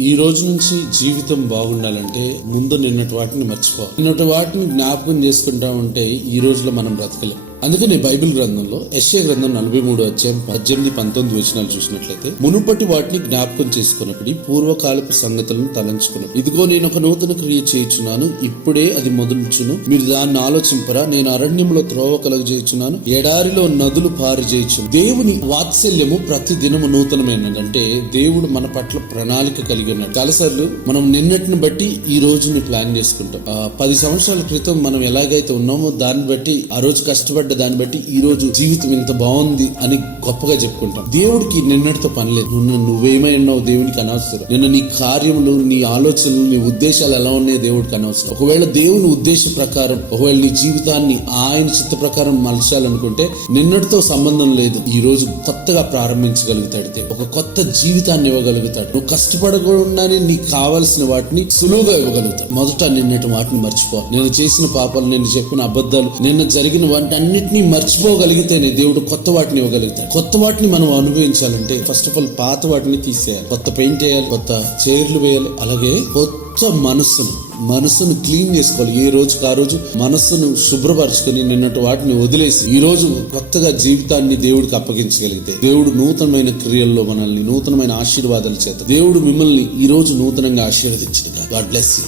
ఈ రోజు నుంచి జీవితం బాగుండాలంటే ముందు నిన్నటి వాటిని మర్చిపో. నిన్నటి వాటిని జ్ఞాపకం చేసుకుంటా ఉంటే ఈ రోజులో మనం బ్రతకలేం. అందుకనే బైబిల్ గ్రంథంలో ఎస్ఏ గ్రంథం నలభై మూడు అధ్యాయం పద్దెనిమిది పంతొమ్మిది వచనాలు చూసినట్లయితే మునుపటి వాటిని జ్ఞాపకం చేసుకున్నప్పుడు పూర్వకాలపు సంగతులను తలంచుకున్నాను ఇదిగో నేను ఒక నూతన క్రియ చేయుచున్నాను ఇప్పుడే అది మొదలుచును. మీరు దాన్ని ఆలోచింపరా నేను అరణ్యంలో త్రోవ కలుగజేయుచున్నాను ఎడారిలో నదులు పారి చేయుచును దేవుని వాత్సల్యము ప్రతి దినము నూతనమైనది అంటే దేవుడు మన పట్ల ప్రణాళిక కలిగి ఉన్నాడు. చాలాసార్లు మనం నిన్నటిని బట్టి ఈ రోజుని ప్లాన్ చేసుకుంటాం. పది సంవత్సరాల క్రితం మనం ఎలాగైతే ఉన్నామో దాన్ని బట్టి ఆ రోజు కష్టపడ్డ దాన్ని బట్టి ఈ రోజు జీవితం ఇంత బాగుంది అని గొప్పగా చెప్పుకుంటాం. దేవుడికి నిన్నటితో పని లేదు. నువ్వు నువ్వేమై ఉన్నావు దేవునికి అనవసరం. నిన్న నీ కార్యములు నీ ఆలోచనలు నీ ఉద్దేశాలు ఎలా ఉన్నాయో దేవుడికి అనవసరం. ఒకవేళ దేవుని ఉద్దేశ ప్రకారం ఒకవేళ నీ జీవితాన్ని ఆయన చిత్త ప్రకారం మలచాలనుకుంటే నిన్నటితో సంబంధం లేదు. ఈ రోజు కొత్తగా ప్రారంభించగలుగుతాడు ఒక కొత్త జీవితాన్ని ఇవ్వగలుగుతాడు. నువ్వు కష్టపడకుండానే నీకు కావలసిన వాటిని సులువుగా ఇవ్వగలుగుతాడు మొదట నిన్నటి వాటిని మర్చిపో. నేను చేసిన పాపాలు నేను చెప్పిన అబద్ధాలు నిన్న జరిగిన వాటి అన్నిటినీ మర్చిపోగలిగితేనే దేవుడు కొత్త వాటిని ఇవ్వగలుగుతాడు. కొత్త వాటిని మనం అనుభవించాలంటే ఫస్ట్ ఆఫ్ ఆల్ పాత వాటిని తీసేయాలి. కొత్త పెయింట్ వేయాలి కొత్త చైర్లు వేయాలి అలాగే కొత్త మనస్సును మనసును క్లీన్ చేసుకోవాలి. ఏ రోజుకి ఆ రోజు మనస్సును శుభ్రపరచుకొని నిన్నటి వాటిని వదిలేసి ఈ రోజు కొత్తగా జీవితాన్ని దేవుడికి అప్పగించగలిగితే దేవుడు నూతనమైన క్రియల్లో మనల్ని నూతనమైన ఆశీర్వాదాలు చేత దేవుడు మిమ్మల్ని ఈ రోజు నూతనంగా ఆశీర్వదించింది గాడ్ బ్లెస్ యూ